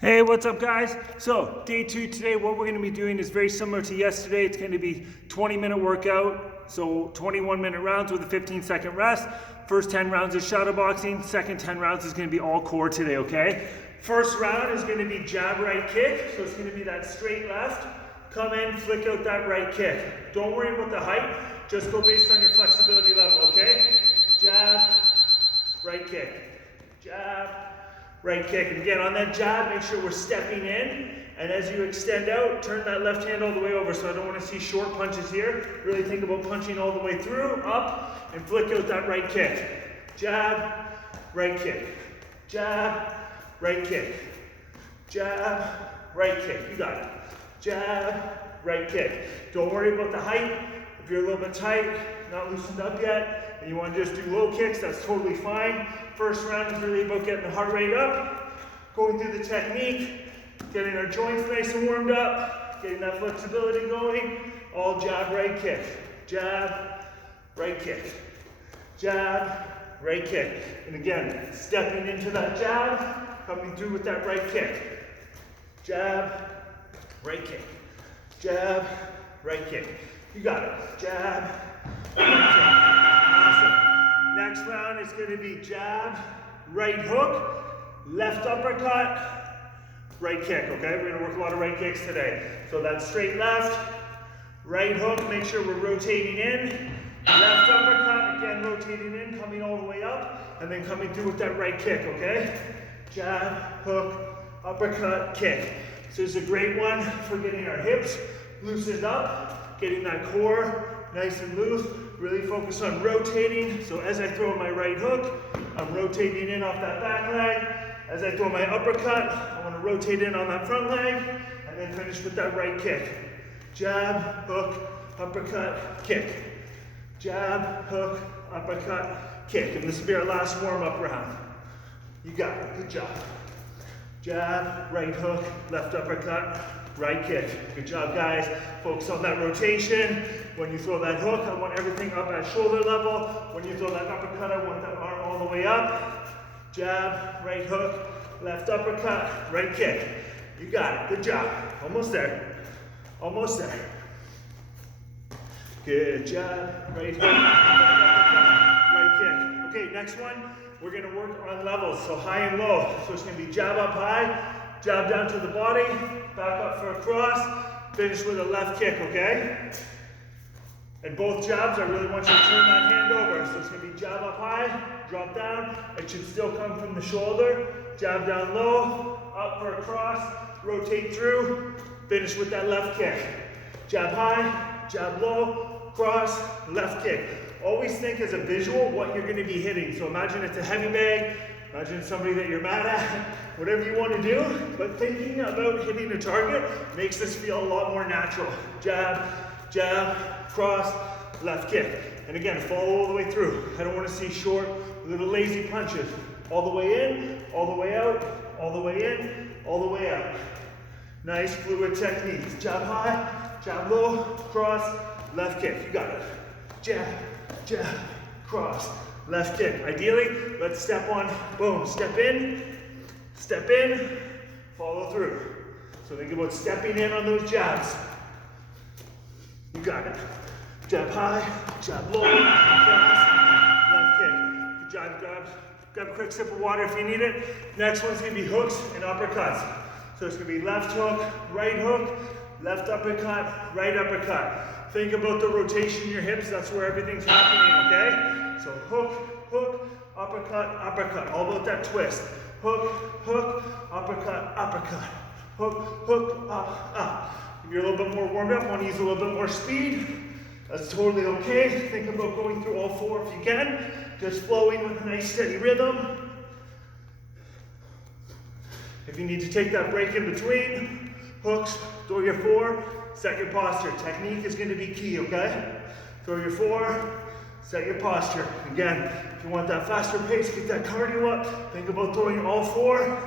Hey, what's up guys? So day 2 today, what we're going to be doing is very similar to yesterday. It's going to be 20-minute workout, so 21-minute rounds with a 15-second rest. First 10 rounds is shadow boxing, second 10 rounds is going to be all core today, okay? First round is going to be jab right kick, so it's going to be that straight left, come in, flick out that right kick. Don't worry about the height, just go based on your flexibility level, okay? Jab, right kick, jab, right kick. And again, on that jab, make sure we're stepping in. And as you extend out, turn that left hand all the way over. So I don't want to see short punches here. Really think about punching all the way through, up, and flick out that right kick. Jab, right kick. Jab, right kick. Jab, right kick. You got it. Jab, right kick. Don't worry about the height. If you're a little bit tight, not loosened up yet, and you want to just do low kicks, that's totally fine. First round is really about getting the heart rate up, going through the technique, getting our joints nice and warmed up, getting that flexibility going. All jab, right kick. Jab, right kick. Jab, right kick. And again, stepping into that jab, coming through with that right kick. Jab, right kick. Jab, right kick. You got it. Jab, right kick. Awesome. Next round is going to be jab, right hook, left uppercut, right kick, okay? We're going to work a lot of right kicks today. So that's straight left, right hook, make sure we're rotating in, left uppercut, again rotating in, coming all the way up, and then coming through with that right kick, okay? Jab, hook, uppercut, kick. So this is a great one for getting our hips loosened up, getting that core nice and loose. Really focus on rotating. So as I throw my right hook, I'm rotating in off that back leg. As I throw my uppercut, I want to rotate in on that front leg, and then finish with that right kick. Jab, hook, uppercut, kick. Jab, hook, uppercut, kick. And this will be our last warm-up round. You got it. Good job. Jab, right hook, left uppercut, right kick. Good job, guys. Focus on that rotation. When you throw that hook, I want everything up at shoulder level. When you throw that uppercut, I want that arm all the way up. Jab, right hook, left uppercut, right kick. You got it. Good job. Almost there. Almost there. Good job. Right hook, left uppercut, right kick. Okay, next one. We're going to work on levels, so high and low. So it's going to be jab up high, jab down to the body, back up for a cross, finish with a left kick, okay? And both jabs, I really want you to turn that hand over. So it's going to be jab up high, drop down. It should still come from the shoulder. Jab down low, up for a cross, rotate through, finish with that left kick. Jab high, jab low, cross, left kick. Always think as a visual what you're going to be hitting. So imagine it's a heavy bag, imagine it's somebody that you're mad at, whatever you want to do, but thinking about hitting a target makes this feel a lot more natural. Jab, jab, cross, left kick. And again, follow all the way through. I don't want to see short, little lazy punches. All the way in, all the way out, all the way in, all the way out. Nice fluid techniques. Jab high, jab low, cross, left kick. You got it. Jab, jab, cross, left kick. Ideally, let's step on, boom, step in, follow through. So think about stepping in on those jabs. You got it. Jab high, jab low, cross, left kick. Good job, grab a quick sip of water if you need it. Next one's gonna be hooks and uppercuts. So it's gonna be left hook, left uppercut, right uppercut. Think about the rotation in your hips, that's where everything's happening, okay? So hook, uppercut, uppercut. All about that twist. Hook, uppercut, uppercut. Hook, up. If you're a little bit more warmed up, want to use a little bit more speed, that's totally okay. Think about going through all four if you can. Just flowing with a nice steady rhythm. If you need to take that break in between, hooks, throw your four, set your posture. Technique is going to be key, okay? Throw your four, set your posture. Again, if you want that faster pace, get that cardio up, think about throwing all four.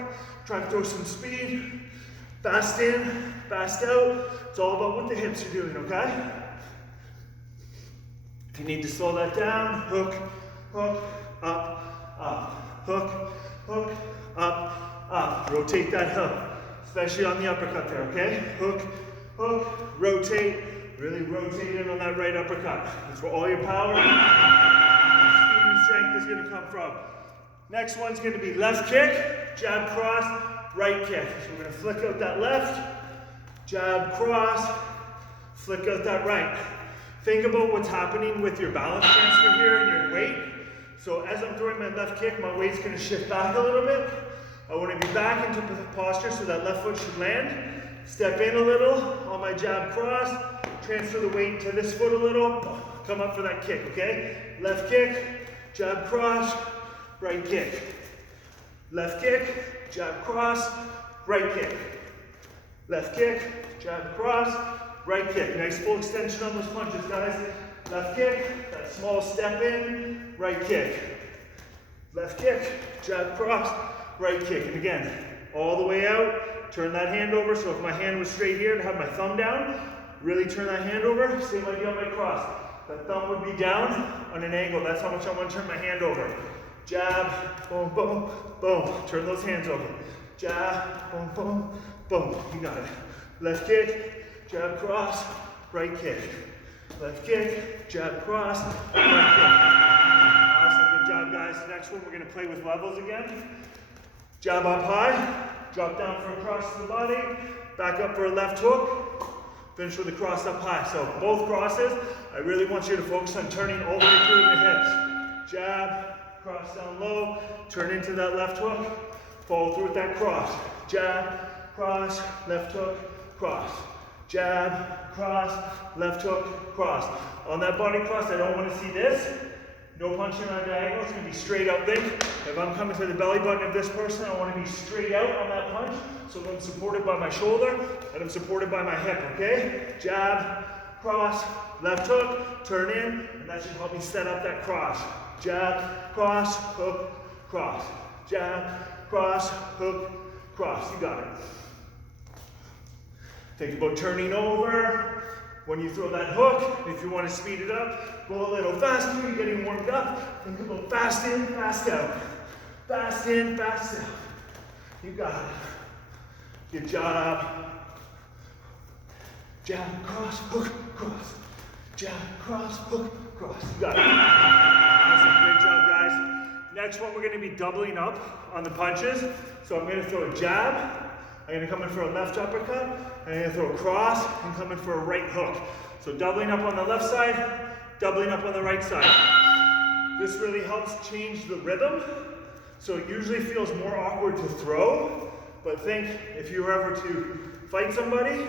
Try to throw some speed. Fast in, fast out. It's all about what the hips are doing, okay? If you need to slow that down, hook, up, hook, up, rotate that hook. especially on the uppercut there, okay? Hook, hook, rotate, really rotate in on that right uppercut. That's where all your power, speed, and strength is gonna come from. Next one's gonna be left kick, jab, cross, right kick. So we're gonna flick out that left, jab, cross, flick out that right. Think about what's happening with your balance transfer here and your weight. So as I'm throwing my left kick, my weight's gonna shift back a little bit. I wanna be back into posture so that left foot should land. Step in a little on my jab, cross, transfer the weight to this foot a little, come up for that kick, okay? Left kick, jab, cross, right kick. Left kick, jab, cross, right kick. Left kick, jab, cross, right kick. Nice full extension on those punches, guys. Left kick, that small step in, right kick. Left kick, jab, cross, right kick. And again, all the way out, turn that hand over. So if my hand was straight here, to have my thumb down, really turn that hand over. Same idea on my cross. That thumb would be down on an angle. That's how much I want to turn my hand over. Jab, boom, boom, boom. Turn those hands over. Jab, boom, boom, boom. You got it. Left kick, jab, cross, right kick. Left kick, jab, cross, right kick. Awesome, good job, guys. Next one, we're gonna play with levels again. Jab up high, drop down for a cross to the body, back up for a left hook, finish with a cross up high. So both crosses, I really want you to focus on turning all the way through the hips. Jab, cross down low, turn into that left hook, follow through with that cross. Jab, cross, left hook, cross. Jab, cross, left hook, cross. On that body cross, I don't want to see this. No punching on diagonal, it's going to be straight up big. If I'm coming to the belly button of this person, I want to be straight out on that punch. So I'm supported by my shoulder and I'm supported by my hip, okay? Jab, cross, left hook, turn in, and that should help me set up that cross. Jab, cross, hook, cross. Jab, cross, hook, cross. You got it. Think about turning over. When you throw that hook, if you want to speed it up, go a little faster, you're getting warmed up. Think about fast in, fast out. Fast in, fast out. You got it. Good job. Jab, cross, hook, cross. Jab, cross, hook, cross. You got it. Awesome, great job, guys. Next one, we're going to be doubling up on the punches. So I'm going to throw a jab. I'm going to come in for a left uppercut, and I'm going to throw a cross, and come in for a right hook. So doubling up on the left side, doubling up on the right side. This really helps change the rhythm. So it usually feels more awkward to throw, but think if you were ever to fight somebody,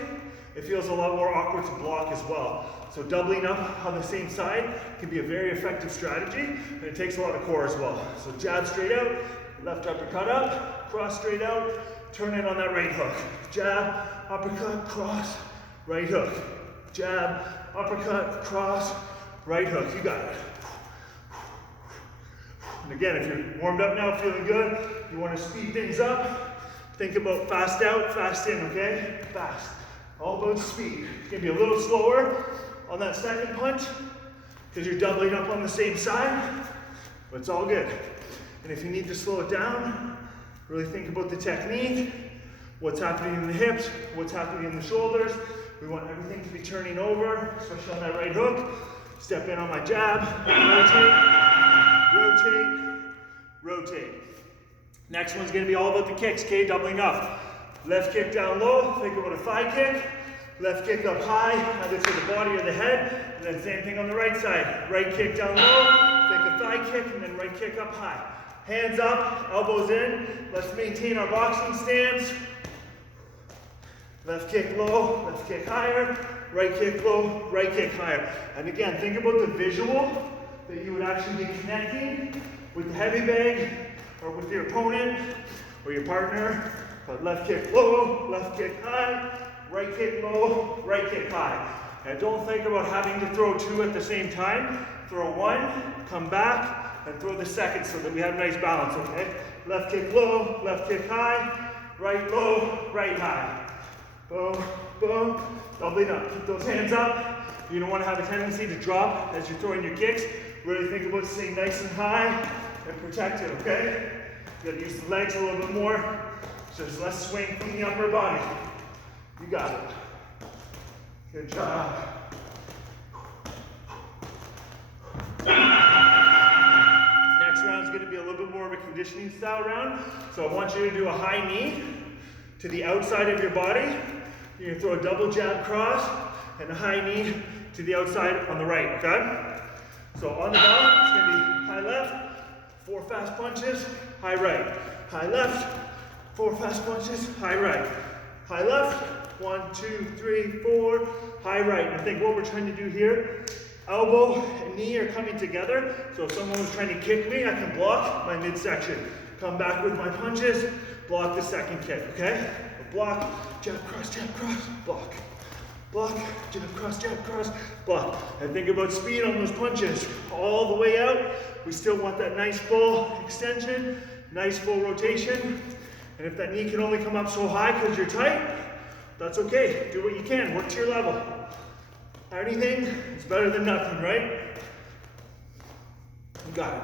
it feels a lot more awkward to block as well. So doubling up on the same side can be a very effective strategy, and it takes a lot of core as well. So jab straight out, left uppercut up, cross straight out, turn in on that right hook. Jab, uppercut, cross, right hook. Jab, uppercut, cross, right hook. You got it. And again, if you're warmed up now, feeling good, you want to speed things up, think about fast out, fast in, okay? Fast. All about speed. It's going to be a little slower on that second punch because you're doubling up on the same side, but it's all good. And if you need to slow it down, really think about the technique, what's happening in the hips, what's happening in the shoulders. We want everything to be turning over, especially on that right hook. Step in on my jab, rotate, rotate, rotate. Next one's gonna be all about the kicks, okay? Doubling up. Left kick down low, think about a thigh kick. Left kick up high, either to the body or the head. And then same thing on the right side. Right kick down low, think a thigh kick, and then right kick up high. Hands up, elbows in. Let's maintain our boxing stance. Left kick low, left kick higher. Right kick low, right kick higher. And again, think about the visual that you would actually be connecting with the heavy bag or with your opponent or your partner. But left kick low, left kick high, right kick low, right kick high. And don't think about having to throw two at the same time. Throw one, come back, and throw the second so that we have nice balance, okay? Left kick low, left kick high, right low, right high. Boom, boom, doubling up. Keep those hands up. You don't want to have a tendency to drop as you're throwing your kicks. Really think about staying nice and high and protect it, okay? You gotta use the legs a little bit more. So there's less swing from the upper body. You got it. Good job. Next round is going to be a little bit more of a conditioning style round. So I want you to do a high knee to the outside of your body. You're going to throw a double jab cross and a high knee to the outside on the right, okay? So on the ball, it's going to be high left, 4 fast punches, high right. High left, 4 fast punches, high right. High left, 1, 2, 3, 4, high right. And I think what we're trying to do here, elbow and knee are coming together. So if someone was trying to kick me, I can block my midsection. Come back with my punches, block the second kick, okay? Block, jab, cross, block. Block, jab, cross, block. And think about speed on those punches. All the way out, we still want that nice full extension, nice full rotation. And if that knee can only come up so high because you're tight, that's okay. Do what you can, work to your level. Anything is better than nothing, right? You got it.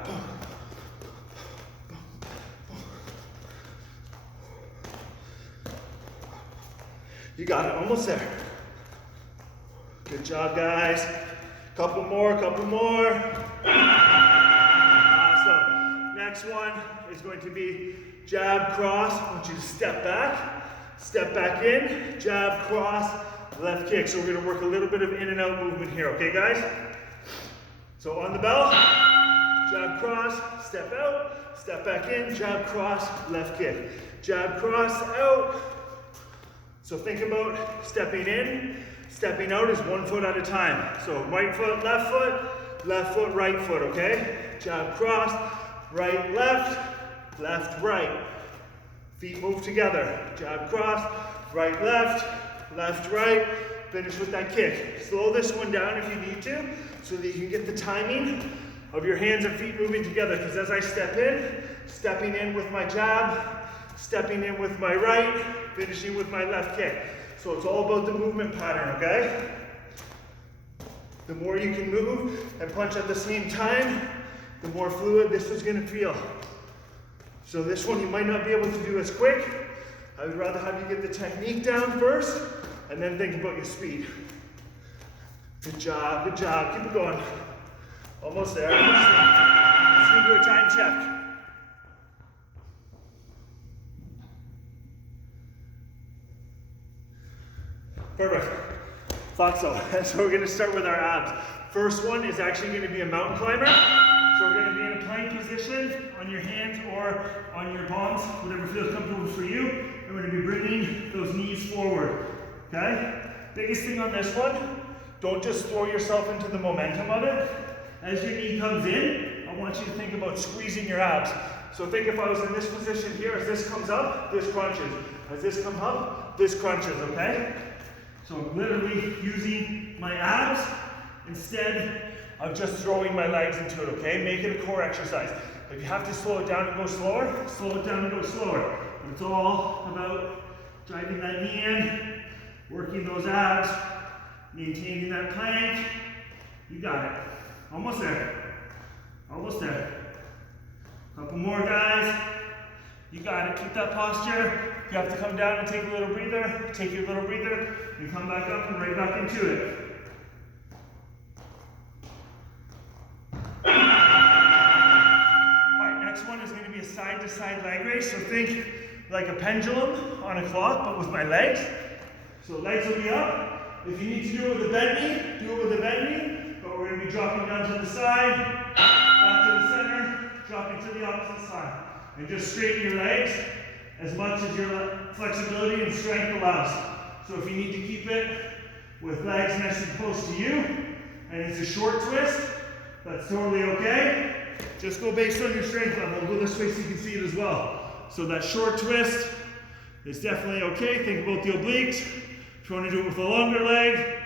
You got it, almost there. Good job, guys. Couple more. Awesome. Next one is going to be jab, cross. I want you to step back in, jab, cross, left kick. So we're gonna work a little bit of in and out movement here, okay guys? So on the bell, jab, cross, step out, step back in, jab, cross, left kick. Jab, cross, out. So think about stepping in, stepping out is 1 foot at a time. So right foot, right foot, okay? Jab, cross, right, left, right. Feet move together. Jab, cross, right, left, right. Finish with that kick. Slow this one down if you need to, so that you can get the timing of your hands and feet moving together. Because as I step in, stepping in with my jab, stepping in with my right, finishing with my left kick. So it's all about the movement pattern, okay? The more you can move and punch at the same time, the more fluid this is gonna feel. So this one you might not be able to do as quick. I would rather have you get the technique down first and then think about your speed. Good job, keep it going. Almost there, Let's do a time check. Perfect. Thought so. So we're going to start with our abs. First one is actually going to be a mountain climber. So we're going to be in a plank position on your hands or on your palms, whatever feels comfortable for you. And we're going to be bringing those knees forward. Okay? Biggest thing on this one, don't just throw yourself into the momentum of it. As your knee comes in, I want you to think about squeezing your abs. So think if I was in this position here, as this comes up, this crunches. As this comes up, this crunches, okay? So I'm literally using my abs instead of just throwing my legs into it, okay? Make it a core exercise. If you have to slow it down and go slower, slow it down and go slower. But it's all about driving that knee in, working those abs, maintaining that plank. You got it. Almost there. Almost there. Couple more, guys. You got it. Keep that posture. You have to come down and take a little breather. Take your little breather and come back up and right back into it. Alright, next one is going to be a side-to-side leg raise. So think like a pendulum on a clock, but with my legs. So legs will be up. If you need to do it with a bent knee, do it with a bent knee. But we're going to be dropping down to the side, back to the center, dropping to the opposite side. And just straighten your legs as much as your flexibility and strength allows. So if you need to keep it with legs nice and close to you, and it's a short twist, that's totally okay. Just go based on your strength level. Go this way so you can see it as well. So that short twist is definitely okay. Think about the obliques. If you want to do it with a longer leg,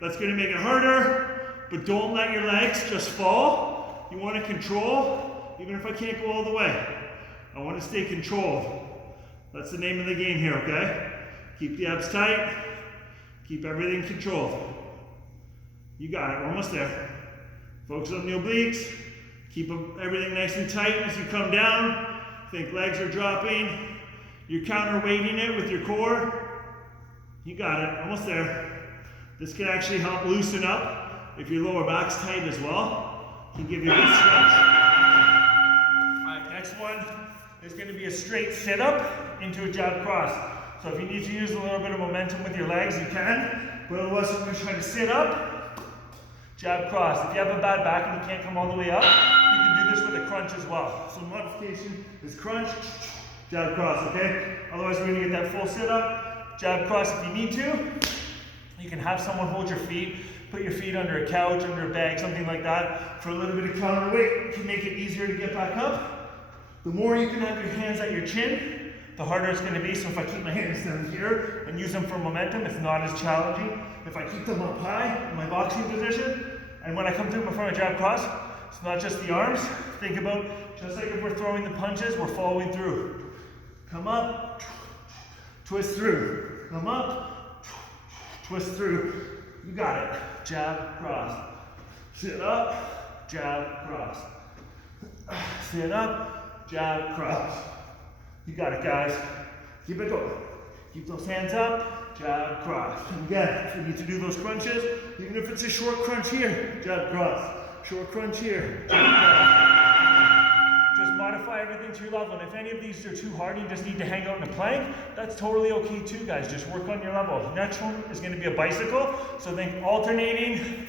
that's going to make it harder, but don't let your legs just fall. You want to control, even if I can't go all the way. I want to stay controlled. That's the name of the game here, okay? Keep the abs tight. Keep everything controlled. You got it, we're almost there. Focus on the obliques. Keep everything nice and tight as you come down. Think legs are dropping. You're counterweighting it with your core. You got it, almost there. This can actually help loosen up if your lower back's tight as well. Can give you a good stretch. All right, next one is going to be a straight sit-up into a jab cross. So if you need to use a little bit of momentum with your legs, you can. But otherwise, we're going to try to sit up, jab cross. If you have a bad back and you can't come all the way up, you can do this with a crunch as well. So modification is crunch, jab cross, okay? Otherwise, we're going to get that full sit-up, jab cross if you need to. You can have someone hold your feet, put your feet under a couch, under a bag, something like that, for a little bit of counterweight. It can make it easier to get back up. The more you can have your hands at your chin, the harder it's going to be. So if I keep my hands down here and use them for momentum, it's not as challenging. If I keep them up high in my boxing position, and when I come through before my jab cross, it's not just the arms. Think about, just like if we're throwing the punches, we're following through. Come up, twist through. Come up, twist through. You got it. Jab, cross. Sit up, jab, cross. Sit up, jab, cross. You got it, guys. Keep it going. Keep those hands up, jab, cross. And again, if you need to do those crunches, even if it's a short crunch here, jab, cross. Short crunch here, jab, cross. Just modify everything to your level. And if any of these are too hard, you just need to hang out in a plank, that's totally okay too, guys. Just work on your level. Next one is going to be a bicycle. So think alternating.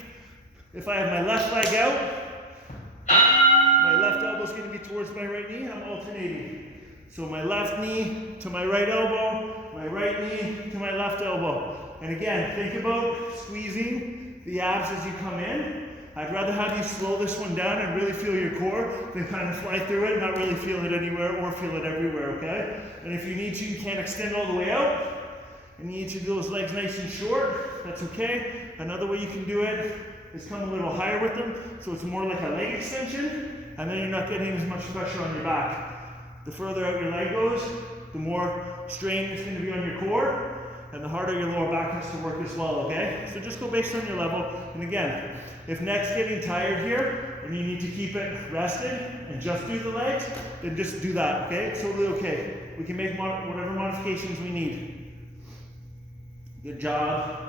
If I have my left leg out, my left elbow is going to be towards my right knee, I'm alternating. So my left knee to my right elbow, my right knee to my left elbow. And again, think about squeezing the abs as you come in. I'd rather have you slow this one down and really feel your core than kind of fly through it, not really feel it anywhere or feel it everywhere, okay? And if you need to, you can't extend all the way out. And you need to do those legs nice and short, that's okay. Another way you can do it is come a little higher with them, so it's more like a leg extension, and then you're not getting as much pressure on your back. The further out your leg goes, the more strain it's going to be on your core, and the harder your lower back has to work as well, okay? So just go based on your level. And again, if neck's getting tired here, and you need to keep it rested, and just do the legs, then just do that, okay? It's totally okay. We can make whatever modifications we need. Good job.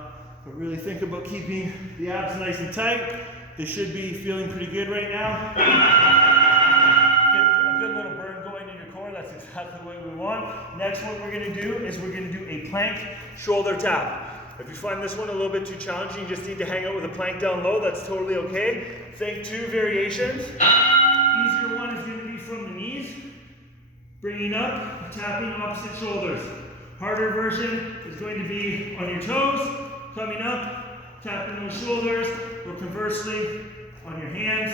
But really think about keeping the abs nice and tight. They should be feeling pretty good right now. That's exactly what we want. Next, what we're going to do is we're going to do a plank shoulder tap. If you find this one a little bit too challenging, you just need to hang out with a plank down low. That's totally okay. Think 2 variations. Easier one is going to be from the knees, bringing up, tapping opposite shoulders. Harder version is going to be on your toes, coming up, tapping those shoulders, or conversely on your hands,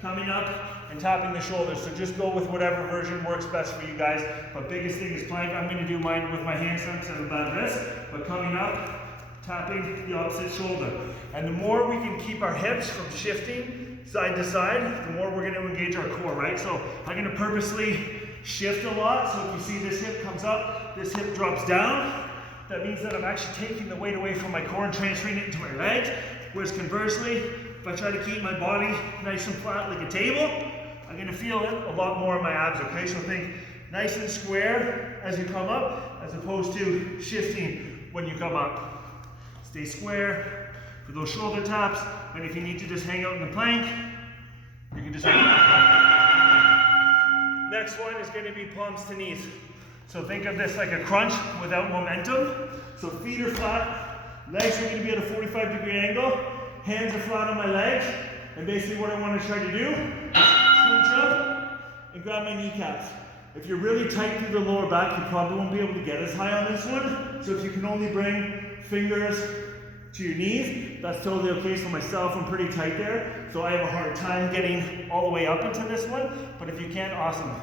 coming up, and tapping the shoulders. So just go with whatever version works best for you guys. But biggest thing is plank. I'm going to do mine with my hands because I have a bad wrist. But coming up, tapping the opposite shoulder. And the more we can keep our hips from shifting side to side, the more we're going to engage our core, right? So I'm going to purposely shift a lot. So if you see this hip comes up, this hip drops down. That means that I'm actually taking the weight away from my core and transferring it into my legs. Whereas conversely, if I try to keep my body nice and flat like a table, I'm going to feel it a lot more in my abs, okay? So think nice and square as you come up, as opposed to shifting when you come up. Stay square for those shoulder taps, and if you need to just hang out in the plank, you can just hang out. Next one is going to be palms to knees. So think of this like a crunch without momentum. So feet are flat, legs are going to be at a 45-degree angle, hands are flat on my legs, and basically what I want to try to do is crunch up and grab my kneecaps. If you're really tight through the lower back, you probably won't be able to get as high on this one. So if you can only bring fingers to your knees, that's totally okay. For myself, I'm pretty tight there, so I have a hard time getting all the way up into this one. But if you can, awesome.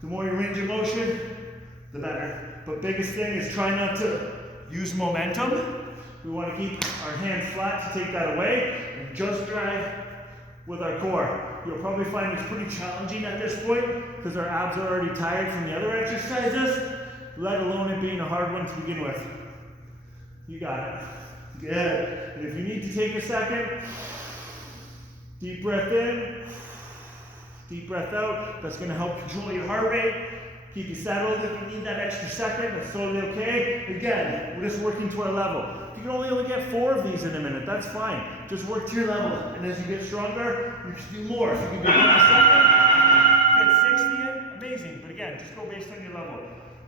The more your range of motion, the better. But biggest thing is try not to use momentum. We want to keep our hands flat to take that away and just drive with our core. You'll probably find it's pretty challenging at this point because our abs are already tired from the other exercises, let alone it being a hard one to begin with. You got it. Good. And if you need to take a second, deep breath in, deep breath out. That's going to help control your heart rate, Keep you settled if you need that extra second, that's totally okay. Again, we're just working to our level. If you can only get 4 of these in a minute, that's fine. Just work to your level. And as you get stronger, you can do more. If you can do 1 second, get 60 in, amazing. But again, just go based on your level.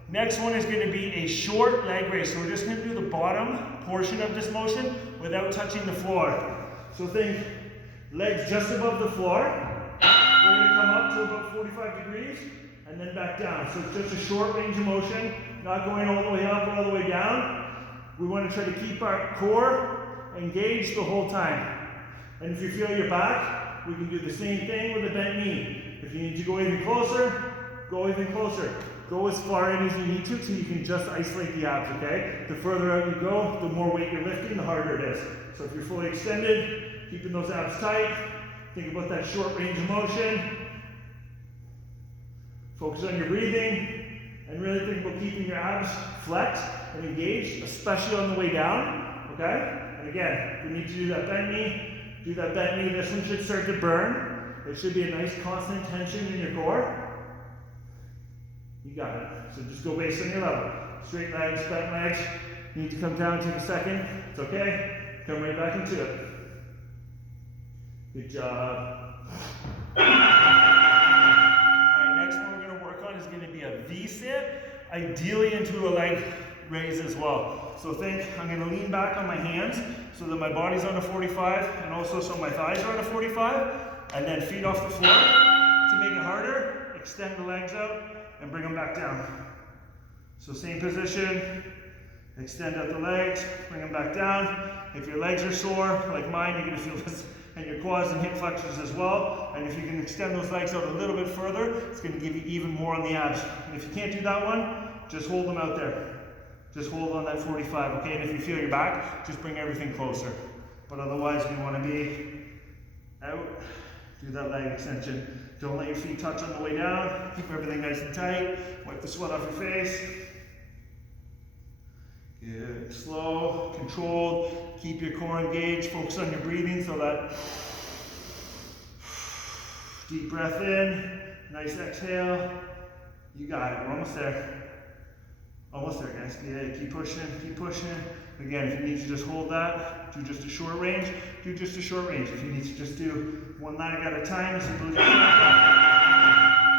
Next one is going to be a short leg raise. So we're just going to do the bottom portion of this motion without touching the floor. So think legs just above the floor. We're going to come up to about 45 degrees and then back down. So it's just a short range of motion, not going all the way up or all the way down. We want to try to keep our core engaged the whole time. And if you feel your back, we can do the same thing with a bent knee. If you need to go even closer, go even closer. Go as far in as you need to so you can just isolate the abs, okay? The further out you go, the more weight you're lifting, the harder it is. So if you're fully extended, keeping those abs tight, think about that short range of motion. Focus on your breathing, and really think about keeping your abs flexed and engaged, especially on the way down, okay? And again, if you need to do that bent knee, do that bent knee. This one should start to burn. It should be a nice constant tension in your core. You got it. So just go based on your level. Straight legs, bent legs. You need to come down, take a second. It's okay. Come right back into it. Good job. Alright, next one we're going to work on is going to be a V-sit, ideally into a leg raise as well. So think, I'm going to lean back on my hands so that my body's on a 45 and also so my thighs are on a 45, and then feet off the floor. To make it harder, extend the legs out and bring them back down. So same position, extend out the legs, bring them back down. If your legs are sore, like mine, you're going to feel this in your quads and hip flexors as well. And if you can extend those legs out a little bit further, it's going to give you even more on the abs. And if you can't do that one, just hold them out there. Just hold on that 45, okay? And if you feel your back, just bring everything closer. But otherwise, we want to be out. Do that leg extension. Don't let your feet touch on the way down. Keep everything nice and tight. Wipe the sweat off your face. Good. Slow, controlled. Keep your core engaged. Focus on your breathing so that deep breath in. Nice exhale. You got it. We're almost there. Almost there, guys. Yeah, keep pushing, keep pushing. Again, if you need to just hold that, do just a short range, do just a short range. If you need to just do 1 leg at a time, so build your strength up.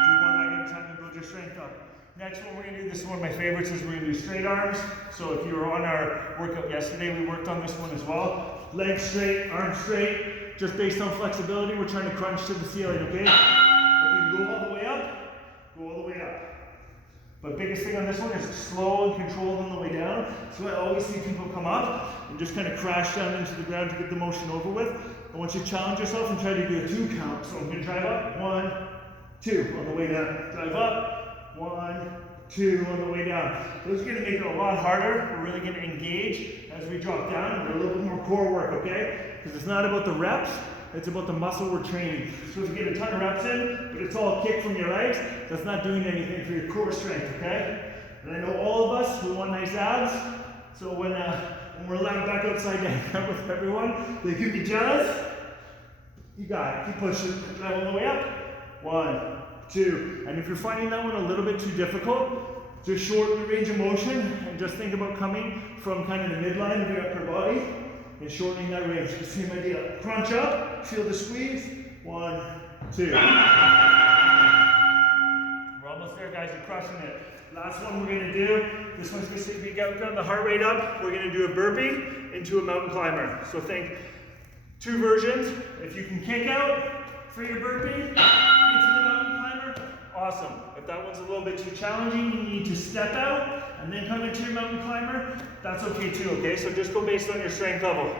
Do 1 leg at a time and build your strength up. Next one we're going to do, this is one of my favorites, is we're going to do straight arms. So if you were on our workout yesterday, we worked on this one as well. Legs straight, arms straight. Just based on flexibility, we're trying to crunch to the ceiling, okay? If you can go all the way up, go all the way up. But biggest thing on this one is slow and controlled on the way down. So I always see people come up and just kind of crash down into the ground to get the motion over with. I want you to challenge yourself and try to do a 2 count. So I'm going to drive up, 1, 2 on the way down. Drive up, 1, 2 on the way down. Those are going to make it a lot harder. We're really going to engage as we drop down and a little bit more core work, okay? Because it's not about the reps. It's about the muscle we're training. So if you get a ton of reps in, but it's all kick from your legs, that's not doing anything for your core strength, okay? And I know all of us, we want nice abs. So when we're allowed back upside down with everyone, they can be jealous. You got it. Keep pushing. Drive all the way up. 1, 2. And if you're finding that one a little bit too difficult, just shorten the range of motion and just think about coming from kind of the midline of your upper body and shortening that range. The same idea. Crunch up, feel the squeeze. 1, 2. We're almost there, guys. You're crushing it. Last one we're going to do, this one's going to be getting the heart rate up. We're going to do a burpee into a mountain climber. So think 2 versions. If you can kick out for your burpee into the mountain climber, awesome. If that one's a little bit too challenging, you need to step out and then come into your mountain climber, that's okay too, okay? So just go based on your strength level.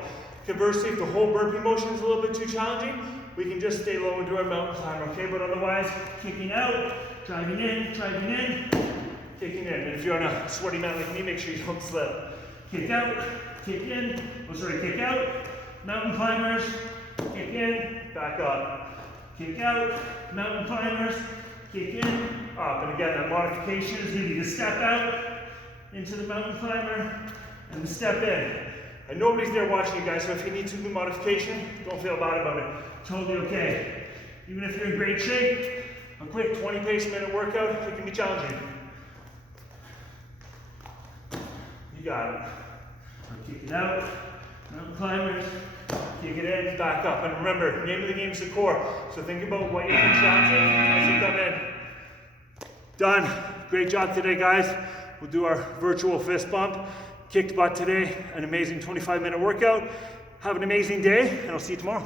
Conversely, if the whole burpee motion is a little bit too challenging, we can just stay low and do our mountain climber, okay? But otherwise, kicking out, driving in, kicking in. And if you're on a sweaty mat like me, make sure you don't slip. Kick out, kick in, kick out, mountain climbers, kick in, back up. Kick out, mountain climbers, kick in, up. And again, that modification is going to be to step out into the mountain climber and to step in. And nobody's there watching you guys, so if you need to do modification, don't feel bad about it. Totally okay. Even if you're in great shape, a quick 20 pace minute workout, it can be challenging. You got it. Kick it out. Mountain climbers. Kick it in, back up. And remember, name of the game is the core. So think about what you're contracting as you come in. Done. Great job today, guys. We'll do our virtual fist bump. Kicked butt today. An amazing 25-minute workout. Have an amazing day, and I'll see you tomorrow.